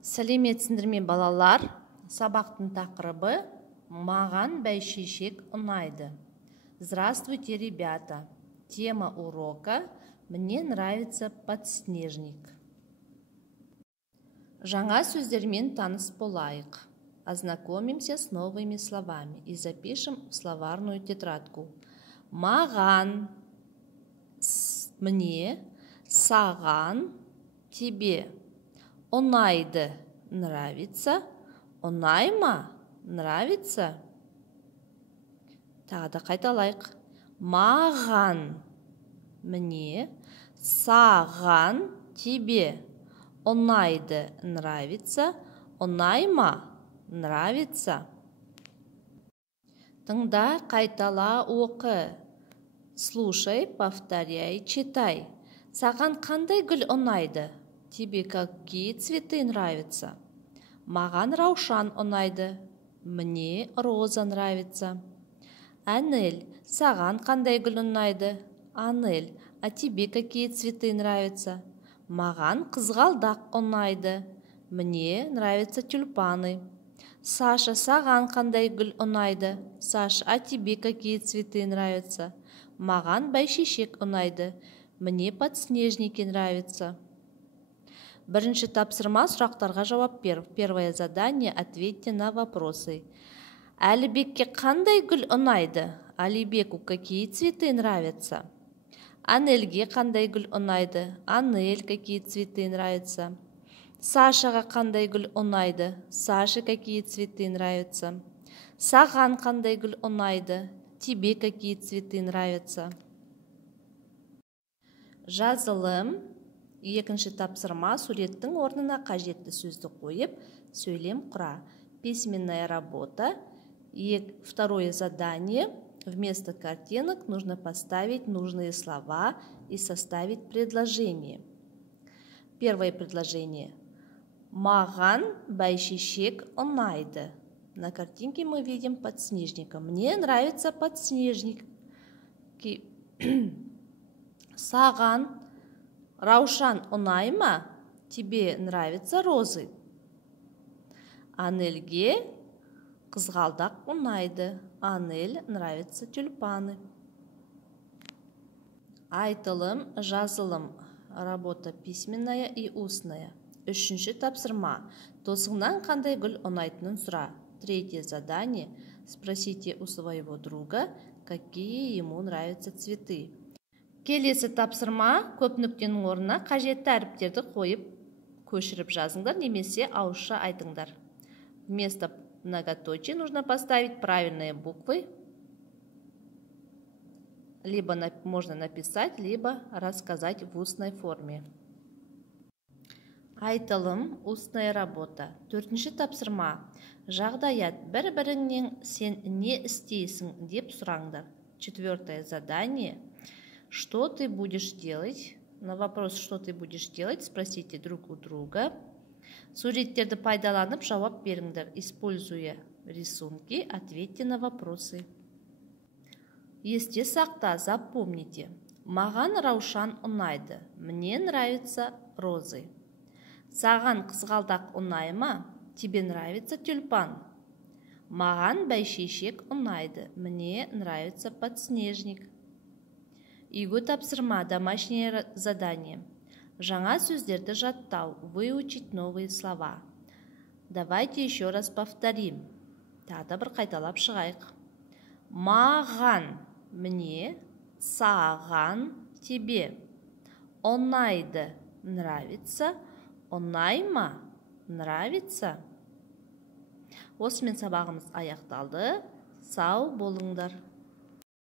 Сәлеметсіңдер ме балалар? Сабақтың тақырыбы «Маған бәйшешек ұнайды». Здравствуйте, ребята! Тема урока «Мне нравится подснежник». Жаңа сөздермен таныс болайық. Ознакомимся с новыми словами и запишем в словарную тетрадку. Маған, мне, саған, тебе. Ұнайды, нравится. Ұнайма, нравится. Тағы да қайталайық. Маған, мне, саған, тебе. Ұнайды, нравится. Ұнайма, нравится. Тыңда, қайтала, оқы. Слушай, повторяй, читай. Саған қандай гүл ұнайды? Тебе какие цветы нравятся? Маған раушан ұнайды. Мне роза нравится. Анель, саған қандай гүл ұнайды? Анель, а тебе какие цветы нравятся? Маған қызғалдақ ұнайды. Мне нравятся тюльпаны. Саша, саған қандай гүл ұнайды? Саша, а тебе какие цветы нравятся? Маған бәйшешек ұнайды. Мне подснежники нравятся. Бірінші тапсырма, сұрақтарға жауап бер. Первое задание – ответьте на вопросы. Әлібекке қандай гүл ұнайды? Әлібеку какие цветы нравятся? Анельге қандай гүл ұнайды? Анель, какие цветы нравятся? Сашаға қандай гүл ұнайды? Саше, какие цветы нравятся? Саған қандай гүл ұнайды? Тебе какие цветы нравятся? Жазылым. Екінші тапсырма, суреттің орнына қажетті сөзді қойып, сөйлем құра. Письменная работа. Второе задание. Вместо картинок нужно поставить нужные слова и составить предложение. Первое предложение. Маған бәйшешек ұнайды. На картинке мы видим подснежника. Мне нравится подснежник. Саған раушан ұнайма? Тебе нравятся розы? Анельге қызғалдақ ұнайды. Анель нравятся тюльпаны. Айтылым, жазылым. Работа письменная и устная. Үшінші тапсырма. Досыңнан қандай гүл ұнайтынын сұра. Третье задание. Спросите у своего друга, какие ему нравятся цветы. Келесі тапсырма, көп нүктенің орнына қажетті әріптерді қойып, көшіріп жазыңдар, немесе ауызша айтыңдар. Вместо многоточия нужно поставить правильные буквы. Либо можно написать, либо рассказать в устной форме. Айтылым, устная работа. Төртінші тапсырма. Жағдаят, бір-біріңнен сен не істейсің деп сұраңдар. Четвертое задание. Что ты будешь делать? На вопрос, что ты будешь делать, спросите друг у друга. Суреттерді пайдаланып жауап беріңдер. Используя рисунки, ответьте на вопросы. Есте сақта, запомните. Маған раушан ұнайды. Мне нравятся розы. Саған қызғалдақ ұнайма? Тебе нравится тюльпан. Маған бәйшешек ұнайды. Мне нравится подснежник. Үйге тапсырма, домашнее задание. Жаңа сөздерді жаттау, выучить новые слова. Давайте еще раз повторим. Тағы бір қайталап шығайық. Маған, мне, саған, тебе. Ұнайды, нравится. Ұнайма, нравится. Осымен сабағымыз аяқталды. Сау болыңдар.